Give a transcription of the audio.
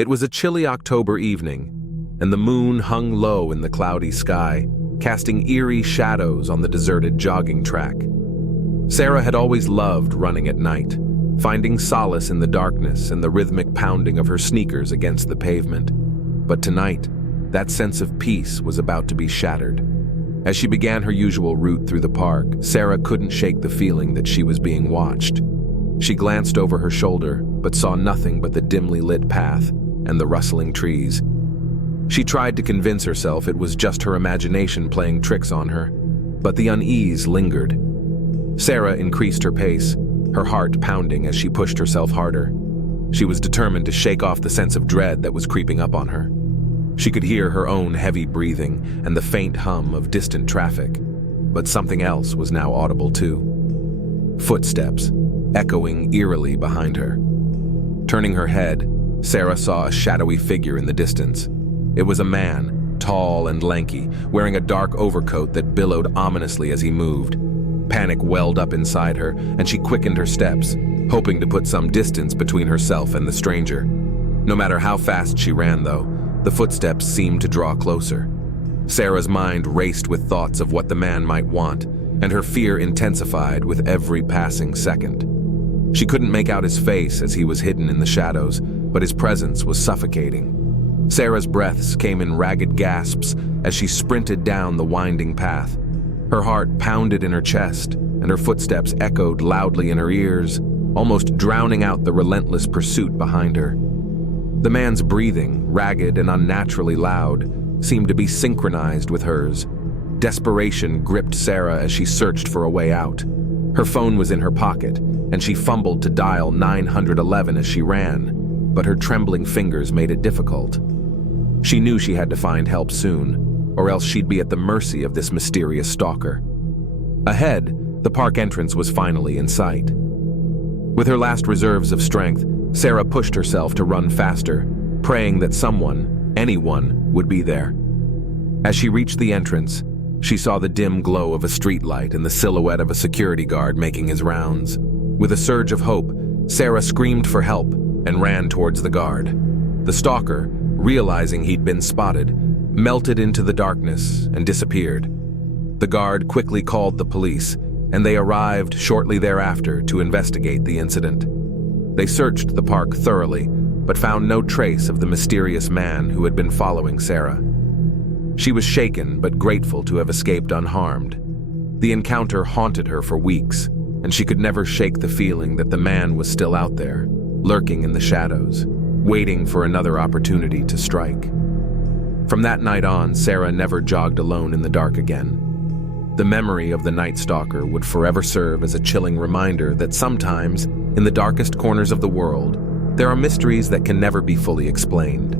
It was a chilly October evening, and the moon hung low in the cloudy sky, casting eerie shadows on the deserted jogging track. Sarah had always loved running at night, finding solace in the darkness and the rhythmic pounding of her sneakers against the pavement. But tonight, that sense of peace was about to be shattered. As she began her usual route through the park, Sarah couldn't shake the feeling that she was being watched. She glanced over her shoulder, but saw nothing but the dimly lit path and the rustling trees. She tried to convince herself it was just her imagination playing tricks on her, but the unease lingered. Sarah increased her pace, her heart pounding as she pushed herself harder. She was determined to shake off the sense of dread that was creeping up on her. She could hear her own heavy breathing and the faint hum of distant traffic, but something else was now audible too. Footsteps, echoing eerily behind her. Turning her head, Sarah saw a shadowy figure in the distance. It was a man, tall and lanky, wearing a dark overcoat that billowed ominously as he moved. Panic welled up inside her, and she quickened her steps, hoping to put some distance between herself and the stranger. No matter how fast she ran, though, the footsteps seemed to draw closer. Sarah's mind raced with thoughts of what the man might want, and her fear intensified with every passing second. She couldn't make out his face as he was hidden in the shadows, but his presence was suffocating. Sarah's breaths came in ragged gasps as she sprinted down the winding path. Her heart pounded in her chest, and her footsteps echoed loudly in her ears, almost drowning out the relentless pursuit behind her. The man's breathing, ragged and unnaturally loud, seemed to be synchronized with hers. Desperation gripped Sarah as she searched for a way out. Her phone was in her pocket, and she fumbled to dial 911 as she ran, but her trembling fingers made it difficult. She knew she had to find help soon, or else she'd be at the mercy of this mysterious stalker. Ahead, the park entrance was finally in sight. With her last reserves of strength, Sarah pushed herself to run faster, praying that someone, anyone, would be there. As she reached the entrance, she saw the dim glow of a streetlight and the silhouette of a security guard making his rounds. With a surge of hope, Sarah screamed for help and ran towards the guard. The stalker, realizing he'd been spotted, melted into the darkness and disappeared. The guard quickly called the police, and they arrived shortly thereafter to investigate the incident. They searched the park thoroughly, but found no trace of the mysterious man who had been following Sarah. She was shaken but grateful to have escaped unharmed. The encounter haunted her for weeks, and she could never shake the feeling that the man was still out there, lurking in the shadows, waiting for another opportunity to strike. From that night on, Sarah never jogged alone in the dark again. The memory of the Night Stalker would forever serve as a chilling reminder that sometimes, in the darkest corners of the world, there are mysteries that can never be fully explained.